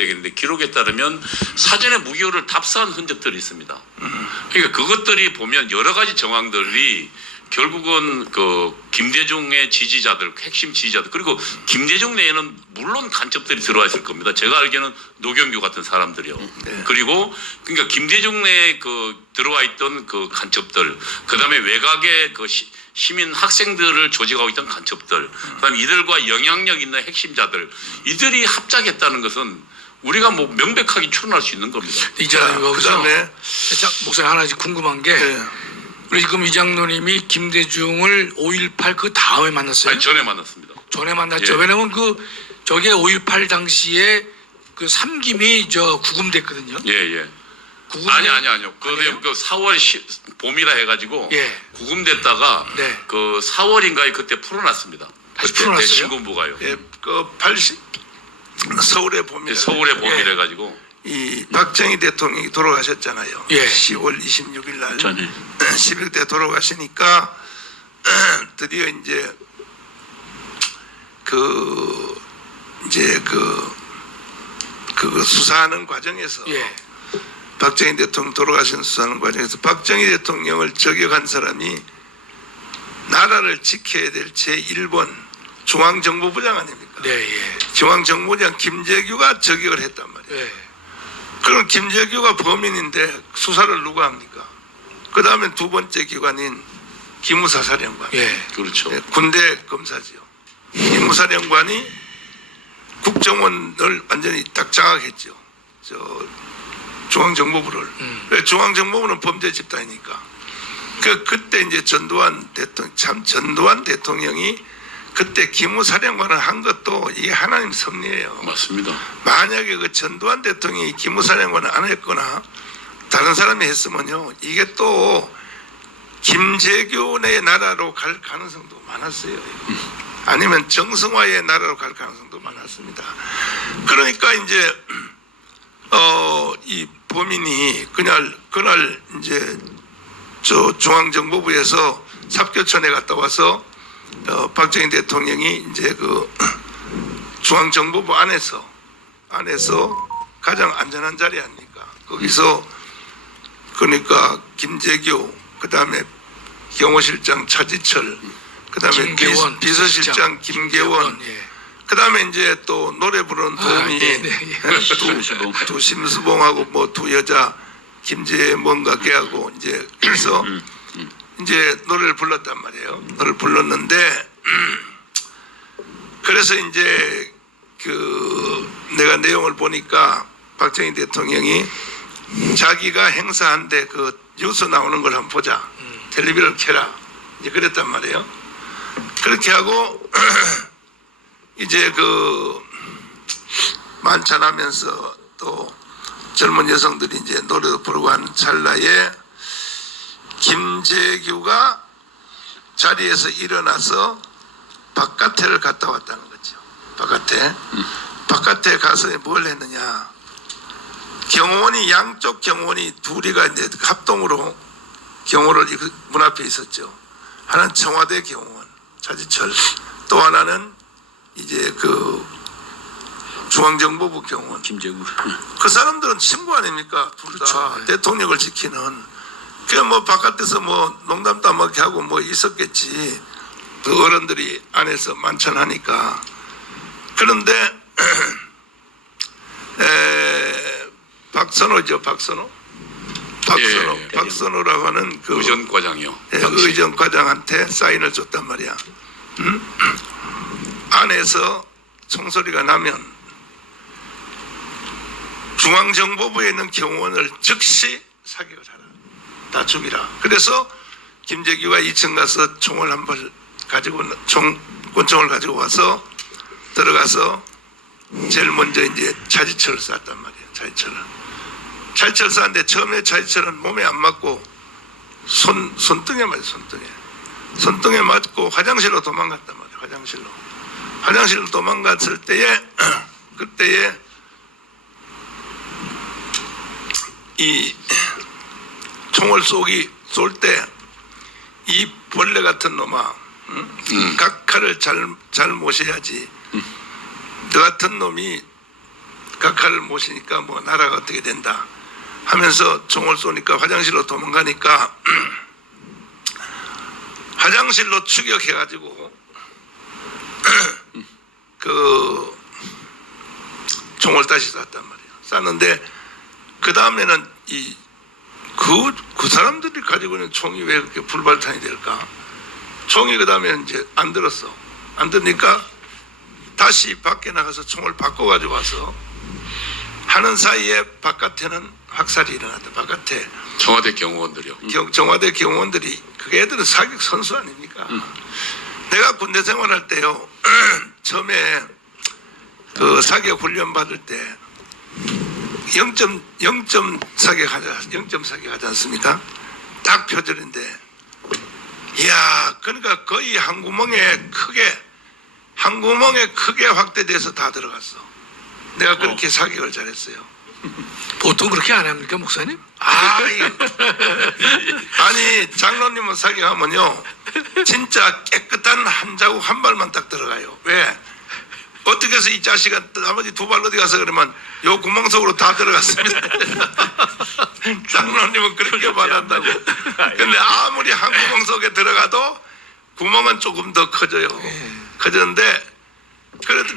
되겠는데 기록에 따르면 사전에 무기호를 답사한 흔적들이 있습니다. 그러니까 그것들이 보면 여러 가지 정황들이 결국은 그 김대중의 지지자들, 핵심 지지자들, 그리고 김대중 내에는 물론 간첩들이 들어와 있을 겁니다. 제가 알기에는 노경규 같은 사람들이요. 네. 그리고 그러니까 김대중 내에 그 들어와 있던 그 간첩들, 그다음에 외곽의 그 시민 학생들을 조직하고 있던 간첩들, 그다음에 이들과 영향력 있는 핵심자들, 이들이 합작했다는 것은 우리가 뭐 명백하게 추론할 수 있는 겁니다. 이장님 여기서 그다음에 목사님 하나 궁금한 게 네. 우리 지금 이장로님이 김대중을 5.18 그 다음에 만났어요? 아니, 전에 만났습니다. 전에 만났죠. 예. 왜냐면 저게 5.18 당시에 그 삼김이 구금됐거든요. 예. 구금 아니요. 아니에요? 그 4월 봄이라 해가지고 예. 구금됐다가 네. 그 4월인가에 그때 풀어놨습니다. 다시 그때 풀어놨어요? 신군부가요. 예, 그 80 서울의 봄이 서울의 봄이라 예. 해가지고 이 박정희 대통령이 돌아가셨잖아요. 예. 10월 26일 날 전에. 11대 돌아가시니까 드디어 이제 그 수사하는 과정에서 예. 박정희 대통령 돌아가신 수사하는 과정에서 박정희 대통령을 저격한 사람이 나라를 지켜야 될 제1번 중앙정보부장 아닙니까? 네, 예. 중앙정보부장 김재규가 저격을 했단 말이에요. 예. 그럼 김재규가 범인인데 수사를 누가 합니까? 그 다음에 두 번째 기관인 기무사사령관. 예. 그렇죠. 네, 군대 검사지요. 기무사령관이 국정원을 완전히 딱 장악했죠. 중앙정보부를. 중앙정보부는 범죄 집단이니까. 그때 이제 전두환 대통령이 그때 기무사령관을 한 것도 이게 하나님 섭리예요. 맞습니다. 만약에 그 전두환 대통령이 기무사령관을 안 했거나 다른 사람이 했으면요, 이게 또 김재규의 나라로 갈 가능성도 많았어요. 아니면 정승화의 나라로 갈 가능성도 많았습니다. 그러니까 이제 이 범인이 그날 이제 중앙정보부에서 삽교촌에 갔다 와서 박정희 대통령이 이제 그 중앙정보부 안에서 가장 안전한 자리 아닙니까? 거기서 그러니까 김재규, 그다음에 경호실장 차지철, 그다음에 비서실장 김계원, 예. 그다음에 이제 또 노래 부르는 도우미 두 심수봉하고 뭐 두 여자 김재mon가 걔하고 이제 그래서 이제 노래를 불렀단 말이에요. 노래를 불렀는데 그래서 이제 내가 내용을 보니까 박정희 대통령이 자기가 행사한데 그 뉴스 나오는 걸 한번 보자. 텔레비를 켜라. 이제 그랬단 말이에요. 그렇게 하고 이제 만찬하면서 또 젊은 여성들이 이제 노래도 부르고 하는 찰나에 김재규가 자리에서 일어나서 바깥에를 갔다 왔다는 거죠. 바깥에 가서 뭘 했느냐. 경호원이 양쪽 경호원이 둘이가 이제 합동으로 경호를 문 앞에 있었죠. 하나는 청와대 경호원 차지철, 또 하나는 이제 중앙정보부 경호원 김재구. 그 사람들은 친구 아닙니까? 둘 다 그렇죠. 대통령을 지키는. 그냥 뭐 바깥에서 뭐 농담 따먹게 하고 뭐 있었겠지. 그 어른들이 안에서 만찬하니까. 그런데 박선호죠, 박선호. 예. 박선호라고 하는 그 의전과장이요. 의전과장한테 사인을 줬단 말이야. 안에서 총소리가 나면 중앙정보부에 있는 경호원을 즉시 사격을 하라. 다 죽이라. 그래서 김재규가 2층 가서 총을 한 발 가지고 권총을 가지고 와서 들어가서 제일 먼저 이제 차지철을 쐈단 말이에요. 차지철을 쐈는데 처음에 차지철은 몸에 안 맞고 손등에 맞아. 손등에 맞고 화장실로 도망갔단 말이에요. 화장실로 도망갔을 때에 그때에 이 총을 쏠 때 이 벌레 같은 놈아, 각 칼을 잘 모셔야지. 너 같은 놈이 각하를 모시니까 뭐 나라가 어떻게 된다 하면서 총을 쏘니까 화장실로 도망가니까 화장실로 추격해가지고 그 총을 다시 쐈단 말이에요. 쐈는데 그 다음에는 그 사람들이 가지고 있는 총이 왜 그렇게 불발탄이 될까? 총이 그 다음에 이제 안 들었어. 안 들으니까 다시 밖에 나가서 총을 바꿔가지고 와서 하는 사이에 바깥에는 확살이 일어났다. 바깥에 청와대 경호원들이요. 청와대 경호원들이 그게 애들은 사격 선수 아닙니까? 내가 군대 생활할 때요 처음에 그 사격 훈련 받을 때 0점 사격하지 않습니까? 딱 표절인데, 이야, 그러니까 거의 한 구멍에 크게 확대돼서 다 들어갔어. 내가 그렇게 사격을 잘했어요. 보통 그렇게 안 합니까, 목사님? 아니 장로님은 사격하면요 진짜 깨끗한 한 자국 한 발만 딱 들어가요. 왜? 어떻게 해서 이 자식아 나머지 두 발 어디 가서 그러면 요 구멍 속으로 다 들어갔습니다. 장로님은 그렇게 말한다고. 근데 아무리 한 구멍 속에 들어가도 구멍은 조금 더 커져요. 커졌는데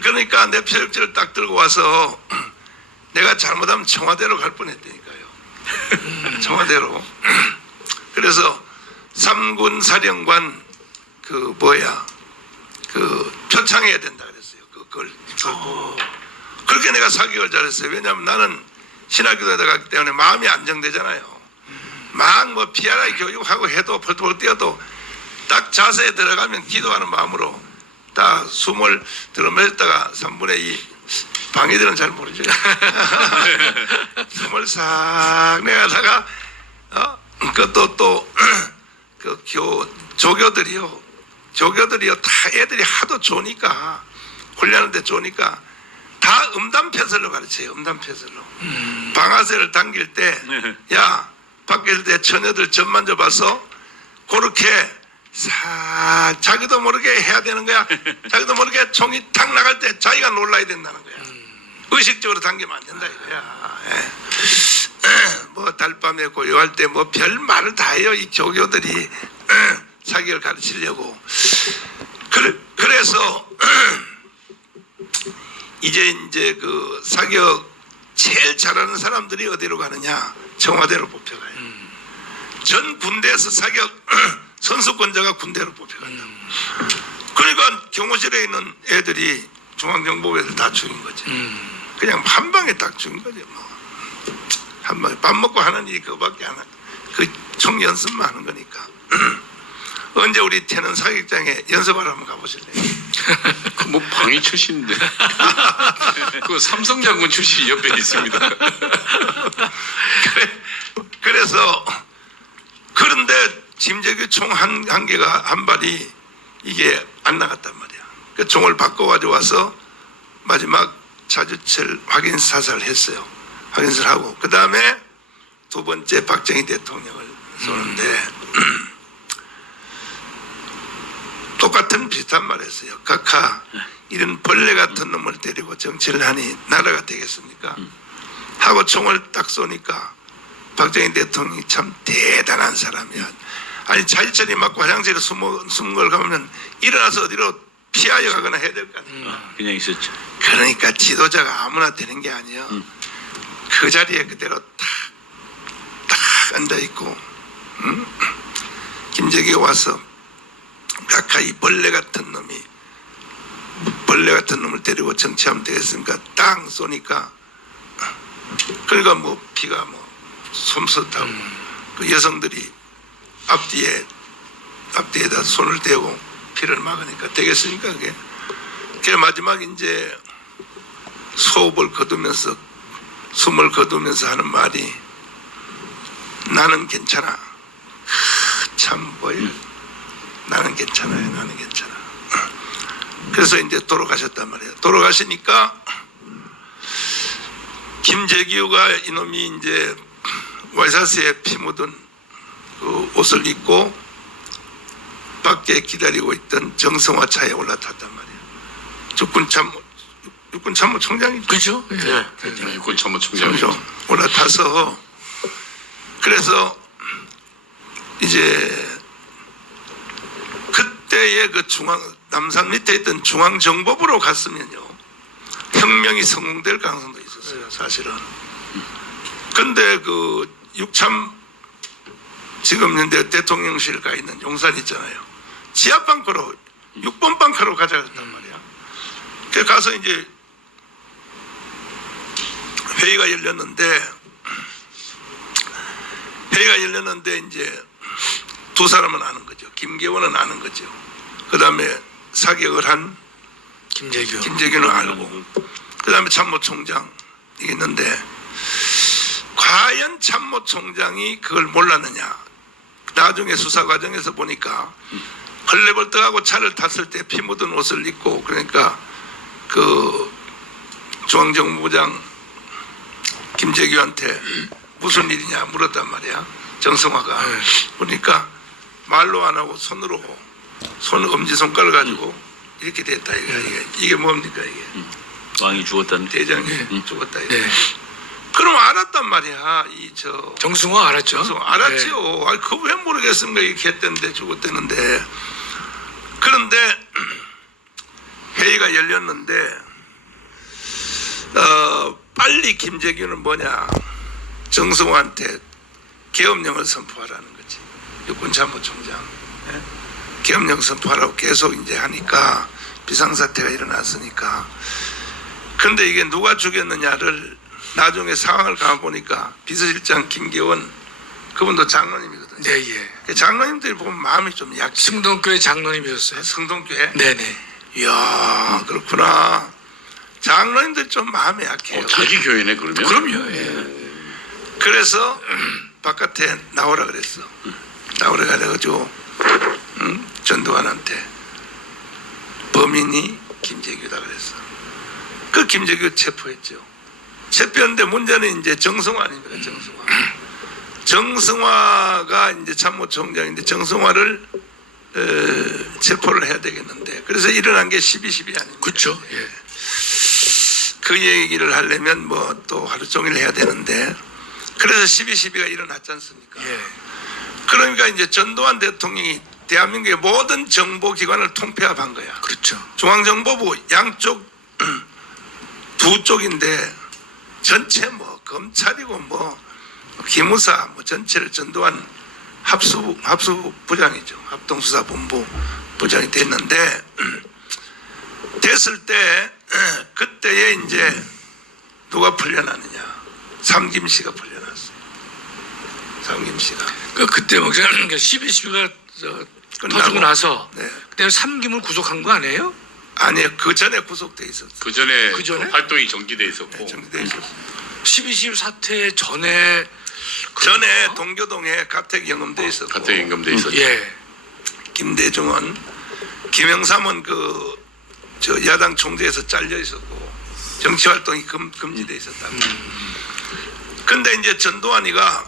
그러니까 내 표적지를 딱 들고 와서 내가 잘못하면 청와대로 갈 뻔했다니까요. 청와대로. 그래서 3군 사령관 그 표창해야 된다 그랬어요. 그걸 그렇게 내가 사격을 잘했어요. 왜냐하면 나는 신학교에 갔기 때문에 마음이 안정되잖아요. 막 뭐 피아라 교육하고 해도 펄펄 뛰어도 딱 자세에 들어가면 기도하는 마음으로 딱 숨을 들어매다가 3분의 2 방해들은 잘 모르죠. 숨을 싹 내다가 그것도 또 그 조교들이요 다 애들이 하도 좋으니까 훈련할 때 좋으니까 다 음담패설로 가르쳐요. 음담패설로. 방아쇠를 당길 때 야 밖에 있을 때 처녀들 젖 만져봐서 그렇게 싹 자기도 모르게 해야 되는 거야. 자기도 모르게 총이 탁 나갈 때 자기가 놀라야 된다는 거야. 의식적으로 당기면 안 된다 이거야. 뭐 달밤에 고요할 때 뭐 별 말을 다 해요. 이 조교들이 사격을 가르치려고. 그래서 이제 그 사격 제일 잘하는 사람들이 어디로 가느냐? 청와대로 뽑혀가요. 전 군대에서 사격 선수권자가 군대로 뽑혀간다. 그러니까 경호실에 있는 애들이 중앙정보부에서 다 죽인 거지. 그냥 한 방에 딱 죽인 거죠. 뭐. 한 방에 밥 먹고 하는 일이 그거밖에 안 하고 그총 연습만 하는 거니까. 언제 우리 태는 사격장에 연습하러 한번 가보실래요? 그 뭐 방위 출신인데. 그 삼성 장군 출신 옆에 있습니다. 그래서 그런데 김재규 총 한 개가 한 발이 이게 안 나갔단 말이야. 그 총을 바꿔가지고 와서 마지막 자주철 확인 사살을 했어요. 확인을 하고 그 다음에 두 번째 박정희 대통령을 쏘는데 똑같은 비슷한 말 했어요. 각하 이런 벌레 같은 놈을 데리고 정치를 하니 나라가 되겠습니까? 하고 총을 딱 쏘니까 박정희 대통령이 참 대단한 사람이야. 아니 자지철이 맞고 화장실에 숨은 걸 가면 일어나서 어디로 피하여 가거나 해야 될 거 아니에요. 그냥 있었죠. 그러니까 지도자가 아무나 되는 게 아니에요. 그 자리에 그대로 딱 앉아있고 김재규가 와서 각하 이 벌레 같은 놈을 데리고 정치하면 되겠습니까? 땅 쏘니까 그러니까 뭐 피가 뭐 솜솟하고 그 여성들이 앞뒤에다 손을 대고 피를 막으니까 되겠습니까? 그게 마지막 이제 소업을 거두면서 숨을 거두면서 하는 말이 나는 괜찮아. 참 뭐예요? 나는 괜찮아요. 나는 괜찮아. 그래서 이제 돌아가셨단 말이에요. 돌아가시니까 김재규가 이놈이 이제 와이사스에 피 묻은 그 옷을 입고 밖에 기다리고 있던 정성화 차에 올라탔단 말이에요. 적군 참 육군 참모총장이죠. 그죠? 예. 네, 육군 참모총장이죠. 그렇죠. 올라타서 그래서 이제 그때의 그 남산 밑에 있던 중앙정보부로 갔으면요 혁명이 성공될 가능성도 있었어요. 사실은. 근데 그 육참 지금 현재 대통령실 가 있는 용산 있잖아요. 지하 벙커로 6번 벙커로 가져갔단 말이야. 그 가서 이제 회의가 열렸는데 이제 두 사람은 아는 거죠. 김계원은 아는 거죠. 그 다음에 사격을 한 김재규는 알고, 그 다음에 참모총장이 있는데 과연 참모총장이 그걸 몰랐느냐. 나중에 수사 과정에서 보니까 헐레벌떡하고 차를 탔을 때 피 묻은 옷을 입고, 그러니까 그 중앙정보부장 김재규한테 무슨 일이냐 물었단 말이야. 정성화가. 보니까 말로 안 하고 손으로 엄지손가락을 가지고 이렇게 됐다. 이게 뭡니까 이게. 왕이 죽었다는 대장이 죽었다. 네. 그럼 알았단 말이야. 정승화 알았죠? 알았지요. 네. 아니, 그거 왜 모르겠습니까? 이렇게 했던데, 죽었다는데. 그런데 회의가 열렸는데, 빨리 김재규는 뭐냐. 정승화한테 계엄령을 선포하라는 거지. 육군참모총장. 예? 계엄령 선포하라고 계속 이제 하니까 비상사태가 일어났으니까. 그런데 이게 누가 죽였느냐를 나중에 상황을 가보니까 비서실장 김계원 그분도 장로님이거든요. 네, 예. 그 장로님들이 보면 마음이 좀 약해. 승동교회 장로님이셨어요? 성동교회? 네네. 이야, 그렇구나. 장로님들 좀 마음이 약해요. 자기 교회네 그러면. 그럼요. 예. 그래서 바깥에 나오라 그랬어. 나오라 그래가지고 전두환한테 범인이 김재규다 그랬어. 그 김재규 체포했죠. 체포했는데 문제는 이제 정성화 아닙니까? 정성화가 이제 참모총장인데 정성화를 체포를 해야 되겠는데, 그래서 일어난 게 12.12 아닙니까? 그렇죠. 예. 그 얘기를 하려면 뭐 또 하루 종일 해야 되는데, 그래서 12.12가 일어났지 않습니까? 예. 그러니까 이제 전두환 대통령이 대한민국의 모든 정보기관을 통폐합한 거야. 그렇죠. 중앙정보부 양쪽 두 쪽인데 전체 뭐 검찰이고 뭐 기무사 뭐 전체를 전두환 합수부장이죠. 합동수사본부 부장이 됐는데, 됐을 때 그때에 이제 누가 풀려나느냐. 삼김씨가 풀려났어요. 삼김씨가. 그때 뭐 12.12가 터지고 나서 네. 그때 삼김을 구속한 거 아니에요? 아니요, 그 전에 구속돼 있었어요. 그 전에 그 전에? 활동이 정지돼 있었고. 네, 정지돼 있었어요. 12.12 사태 전에 전에 동교동에 가택연금돼 있었고, 가택 임금돼 있었죠. 예. 김대중은, 김영삼은 저 야당 총재에서 잘려 있었고 정치 활동이 금지돼 있었다. 근데 이제 전두환이가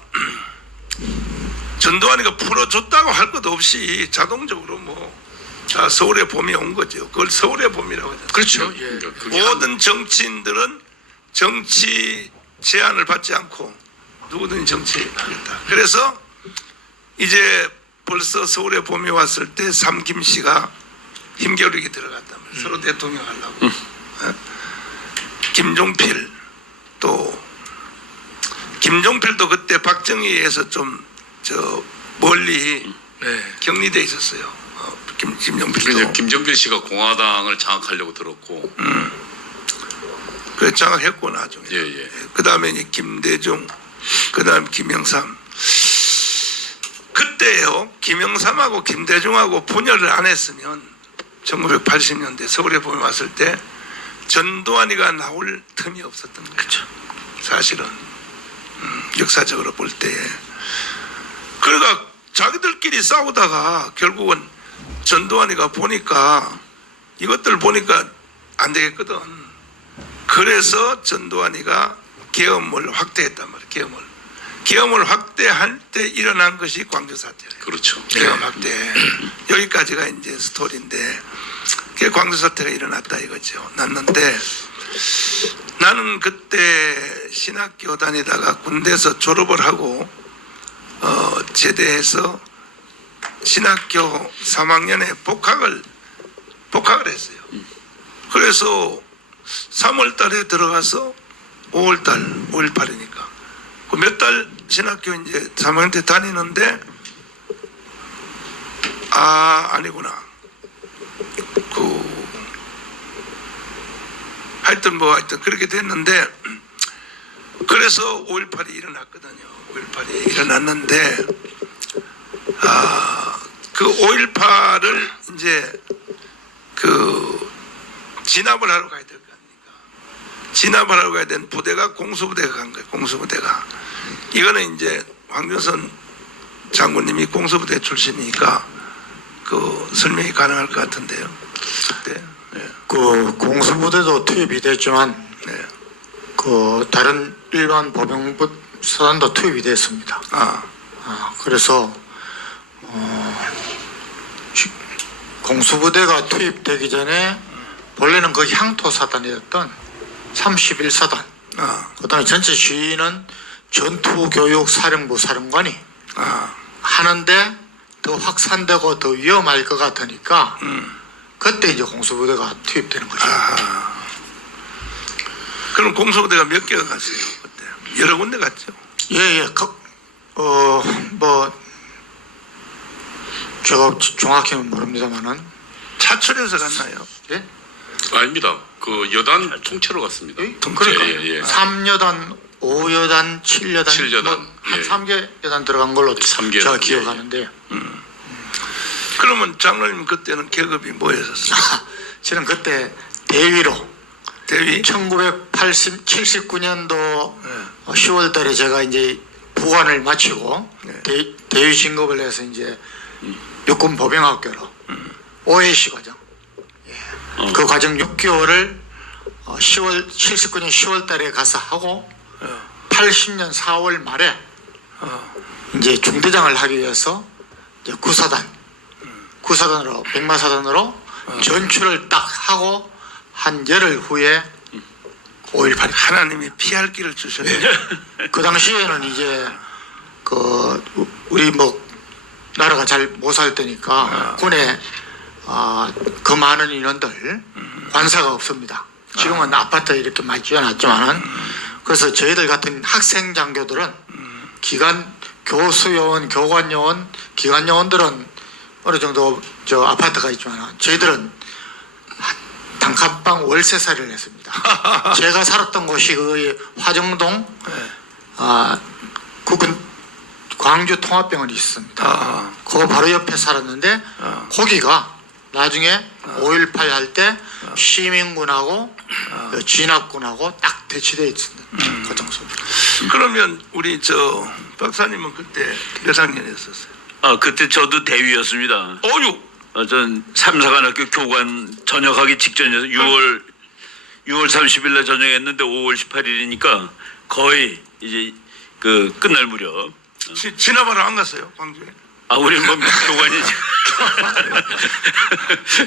풀어줬다고 할 것도 없이 자동적으로 다 서울의 봄이 온 거죠. 그걸 서울의 봄이라고 하잖아요. 그렇죠. 예. 그게 모든 정치인들은 정치 제한을 받지 않고 누구든지 정치하겠다. 그래서 이제 벌써 서울의 봄이 왔을 때 삼김씨가 힘겨루기 들어갔단 말이에요. 서로 대통령 하려고. 김종필도 그때 박정희에서 좀 멀리 네. 격리돼 있었어요. 김종필도. 이제 김정필 씨가 공화당을 장악하려고 들었고. 그래 장악했고 나중에. 예. 그 다음에 이제 김대중, 그 다음 김영삼. 그때요 김영삼하고 김대중하고 분열을 안 했으면 1980년대 서울에 봄이 왔을 때 전두환이가 나올 틈이 없었던 거죠. 그렇죠. 사실은 역사적으로 볼 때에. 그러니까 자기들끼리 싸우다가 결국은 전두환이가 보니까 이것들 보니까 안 되겠거든. 그래서 전두환이가 계엄을 확대했단 말이에요. 계엄을 확대할 때 일어난 것이 광주 사태예요. 그렇죠. 계엄 확대. 여기까지가 이제 스토리인데, 그게 광주 사태가 일어났다 이거죠. 났는데 나는 그때 신학교 다니다가 군대에서 졸업을 하고 제대해서 신학교 3학년에 복학을 했어요. 그래서 3월 달에 들어가서 5월 달, 5월 8이니까 그 몇 달 신학교 이제 3학년 때 다니는데 아니구나. 하여튼 그렇게 됐는데 그래서 5.18이 일어났거든요. 5.18이 일어났는데 그 5.18을 이제 진압을 하러 가야 될 거 아닙니까? 진압을 하러 가야 되는 부대가 공수부대가 간 거예요. 공수부대가. 이거는 이제 황준선 장군님이 공수부대 출신이니까 그 설명이 가능할 것 같은데요. 그때. 네. 그 공수부대도 투입이 됐지만 네. 그 다른 일반 보병부 사단도 투입이 됐습니다. 그래서 공수부대가 투입되기 전에 본래는 그 향토 사단이었던 31사단 그다음에 전체 지휘는 전투교육사령부 사령관이 하는데 더 확산되고 더 위험할 것 같으니까 그때 이제 공수부대가 투입되는 거죠. 그럼 공수부대가 몇 개가 갔어요? 그때 여러 군데 갔죠. 예. 제가 정확히는 모릅니다만은. 차출해서 갔나요? 예? 아닙니다. 그 여단 통째로 갔습니다. 그러니까 예. 3여단, 5여단, 7여단, 7여단. 한 예. 3개 여단 들어간 걸로 3개 제가 여단, 기억하는데 그러면 장로님 그때는 계급이 뭐였었어요? 저는 그때 대위로 대위? 1979년도 10월 달에 제가 이제 부관을 마치고 대위 진급을 해서 이제 육군 보병학교로 OAC 과정. 그 과정 6개월을 79년 10월 달에 가서 하고 80년 4월 말에 이제 중대장을 하기 위해서 이제 구사단으로 백마사단으로 전출을 딱 하고 한 열흘 후에 5.18이 하나님이 피할 길을 주셨네요. 그 당시에는 이제 그 우리 나라가 잘 못 살 때니까 군에 그 많은 인원들 관사가 없습니다. 지금은 아파트에 이렇게 많이 지어놨지만은 그래서 저희들 같은 학생 장교들은 교수요원, 교관요원, 기관요원들은 어느 정도 아파트가 있지만 저희들은 단칸방 월세살이를 했습니다. 제가 살았던 곳이 그 화정동 국군 광주 통합병원이 있습니다. 그 바로 옆에 살았는데 거기가 나중에 5.18 할 때 시민군하고 진압군하고 딱 대치되어 있습니다. 그 장소입니다. 그러면 우리 박사님은 그때 몇 학년이었었어요? 그때 저도 대위였습니다. 어유. 전 삼사관학교 교관 전역하기 직전이어서 6월 30일 날 전역했는데 5월 18일이니까 거의 이제 그 끝날 무렵. 진압하러 안 갔어요, 광주에? 우리는 교관이지.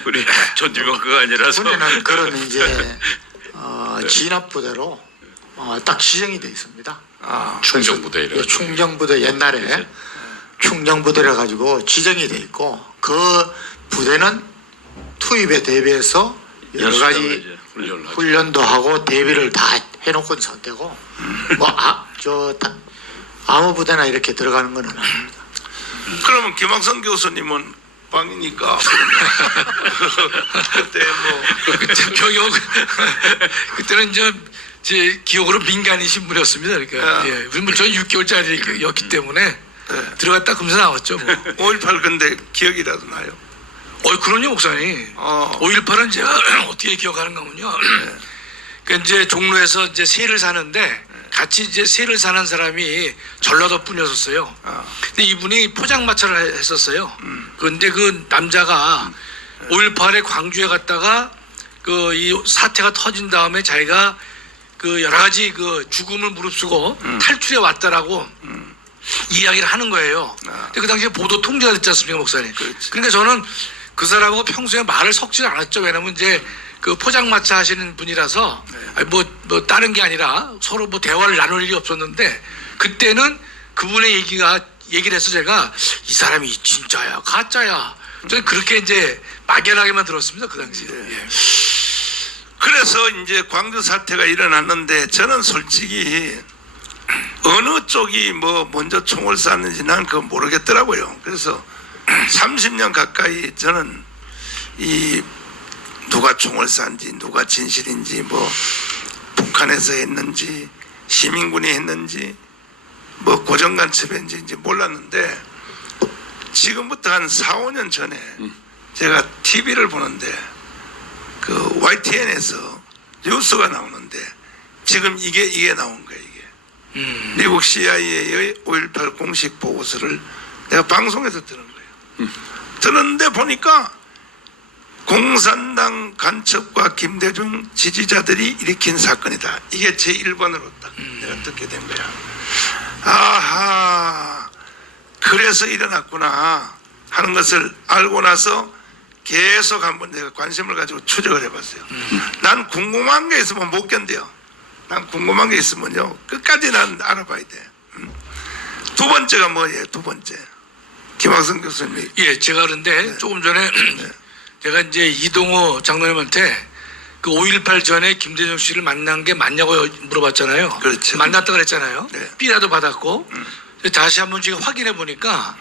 우리 전지병크가 아니라서. 군에는 그런 이제 진압부대로 딱 지정이 되어 있습니다. 충정부대 이래. 충정부대 옛날에 충정부대라 가지고 지정이 돼 있고 그 부대는 투입에 대비해서 여러 가지 훈련도 하고 대비를 다 해놓고 선대고 아무 부대나 이렇게 들어가는 거는 아닙니다. 그러면 김학선 교수님은 방이니까 그때 그때 병역 그때는 제 기억으로 민간이신 분이었습니다. 그러니까 우리 전 6개월짜리였기 때문에 들어갔다 금세 나왔죠. 5.18 근데 기억이라도 나요? 그럼요, 목사님. 5.18은 제가 어떻게 기억하는가 하면요. 그러니까 이제 종로에서 이제 세를 사는데 같이 이제 세를 사는 사람이 전라도 분이었었어요. 근데 이분이 포장마차를 했었어요. 그런데 그 남자가 5.18에 광주에 갔다가 이 사태가 터진 다음에 자기가 그 여러 가지 그 죽음을 무릅쓰고 탈출해 왔다라고 이야기를 하는 거예요. 근데 그 당시에 보도 통제가 됐지 않습니까, 목사님? 그렇지. 그러니까 저는 그 사람하고 평소에 말을 섞지 않았죠. 왜냐면 이제 그 포장마차 하시는 분이라서 아니, 뭐 다른 게 아니라 서로 뭐 대화를 나눌 일이 없었는데 그때는 그분의 얘기를 해서 제가 이 사람이 진짜야 가짜야 저는 그렇게 이제 막연하게만 들었습니다 그 당시에. 예. 그래서 이제 광주 사태가 일어났는데 저는 솔직히 어느 쪽이 뭐 먼저 총을 쐈는지 난 그거 모르겠더라고요. 그래서 30년 가까이 저는 이 누가 총을 쐈는지 누가 진실인지 뭐 북한에서 했는지 시민군이 했는지 뭐 고정간첩인지 이제 몰랐는데 지금부터 한 4, 5년 전에 제가 TV를 보는데 그 YTN에서 뉴스가 나오는데 지금 이게 나온 거예요. 이게 미국 CIA의 5.18 공식 보고서를 내가 방송에서 들은 거예요. 들었는데 보니까 공산당 간첩과 김대중 지지자들이 일으킨 사건이다. 이게 제 1번으로 딱 내가 듣게 된 거야. 아하, 그래서 일어났구나 하는 것을 알고 나서 계속 한번 내가 관심을 가지고 추적을 해봤어요. 난 궁금한 게 있으면 못 견뎌요. 난 궁금한 게 있으면요 끝까지 난 알아봐야 돼. 두 번째가 뭐예요? 두 번째 김학성 교수님. 예, 제가 그런데 조금 전에 제가 이제 이동호 장로님한테 그 5.18 전에 김대중 씨를 만난 게 맞냐고 물어봤잖아요. 그렇죠. 만났다 그랬잖아요. 네. B라도 받았고 다시 한번 지금 확인해 보니까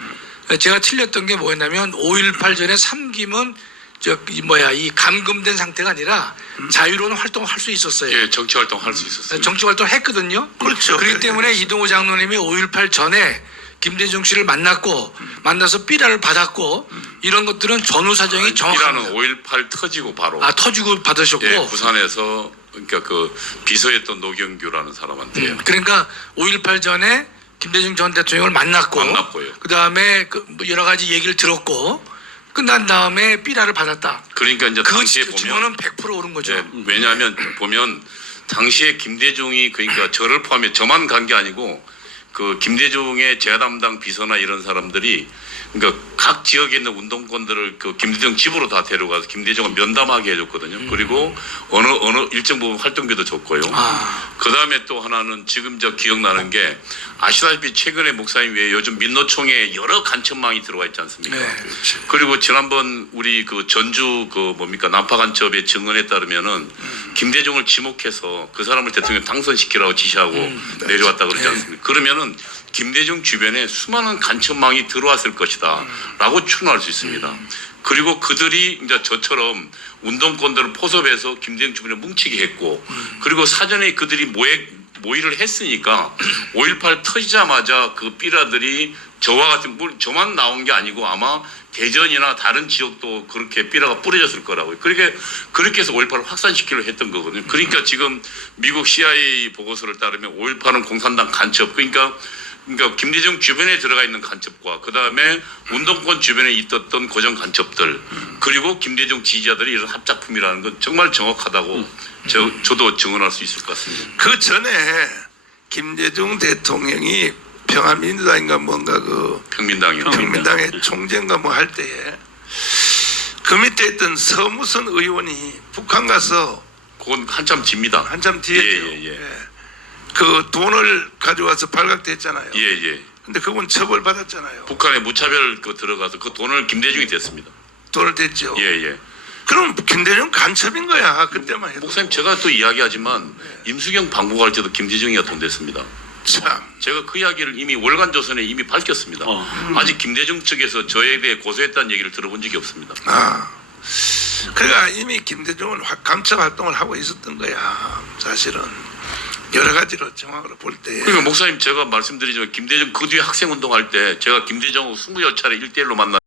제가 틀렸던 게 뭐였냐면 5.18 전에 3김은 이 감금된 상태가 아니라 자유로운 활동을 할 수 있었어요. 예, 정치 활동 할 수 있었어요. 정치 활동을 했거든요. 그렇죠. 그렇기 때문에 이동호 장로님이 5.18 전에 김대중 씨를 만나서 삐라를 받았고 이런 것들은 전후 사정이 정확합니다. 이라는 5.18 터지고 바로 터지고 받으셨고 예, 부산에서 그러니까 그 비서했던 노경규라는 사람한테요. 그러니까 5.18 전에 김대중 전 대통령을 만났고요. 그다음에 뭐 여러 가지 얘기를 들었고 끝난 다음에 삐라를 받았다. 그러니까 이제 그 당시에 보면 증거는 100% 옳은 거죠. 예, 왜냐하면 보면 당시에 김대중이 그러니까 저를 포함해 저만 간 게 아니고 그 김대중의 재담당 비서나 이런 사람들이 그러니까 각 지역에 있는 운동권들을 그 김대중 집으로 다 데려가서 김대중을 면담하게 해줬거든요. 그리고 어느 일정 부분 활동비도 줬고요. 그 다음에 또 하나는 지금 저 기억나는 게 아시다시피 최근에 목사님 외에 요즘 민노총에 여러 간첩망이 들어와 있지 않습니까? 네. 그리고 지난번 우리 그 전주 그 뭡니까 난파 간첩의 증언에 따르면은 김대중을 지목해서 그 사람을 대통령 당선시키라고 지시하고 내려왔다 그러지 않습니까? 그러면은 김대중 주변에 수많은 간첩망이 들어왔을 것이다 라고 추론할 수 있습니다. 그리고 그들이 이제 저처럼 운동권들을 포섭해서 김대중 주변에 뭉치게 했고 그리고 사전에 그들이 모의를 했으니까 5.18 터지자마자 그 삐라들이 저와 같은 저만 나온 게 아니고 아마 대전이나 다른 지역도 그렇게 삐라가 뿌려졌을 거라고요. 그렇게 해서 5.18을 확산시키려고 했던 거거든요. 그러니까 지금 미국 CIA 보고서를 따르면 5.18은 공산당 간첩 그러니까 김대중 주변에 들어가 있는 간첩과 그 다음에 운동권 주변에 있었던 고정 간첩들 그리고 김대중 지지자들이 이런 합작품이라는 건 정말 정확하다고 저도 증언할 수 있을 것 같습니다. 그 전에 김대중 대통령이 평화민주당인가 뭔가 그 평민당의 총재인가 뭐 할 때에 그 밑에 있던 서무선 의원이 북한 가서 그건 한참 뒤입니다. 한참 뒤에죠. 예. 그 돈을 가져와서 발각됐잖아요. 예. 근데 그분 처벌받았잖아요. 북한에 무차별 들어가서 그 돈을 김대중이 댔습니다. 돈을 댔죠. 예. 그럼 김대중 간첩인 거야. 그때만 해도. 목사님 제가 또 이야기하지만 임수경 방북 할 때도 김대중이가 돈 댔습니다. 참. 제가 그 이야기를 이미 월간조선에 이미 밝혔습니다. 아직 김대중 측에서 저에 대해 고소했다는 얘기를 들어본 적이 없습니다. 그러니까 이미 김대중은 간첩 활동을 하고 있었던 거야. 사실은 여러 가지로 정황으로 볼 때. 그러니까 목사님 제가 말씀드리지만 김대중 그 뒤에 학생운동할 때 제가 김대중하고 20차례 1대1로 만나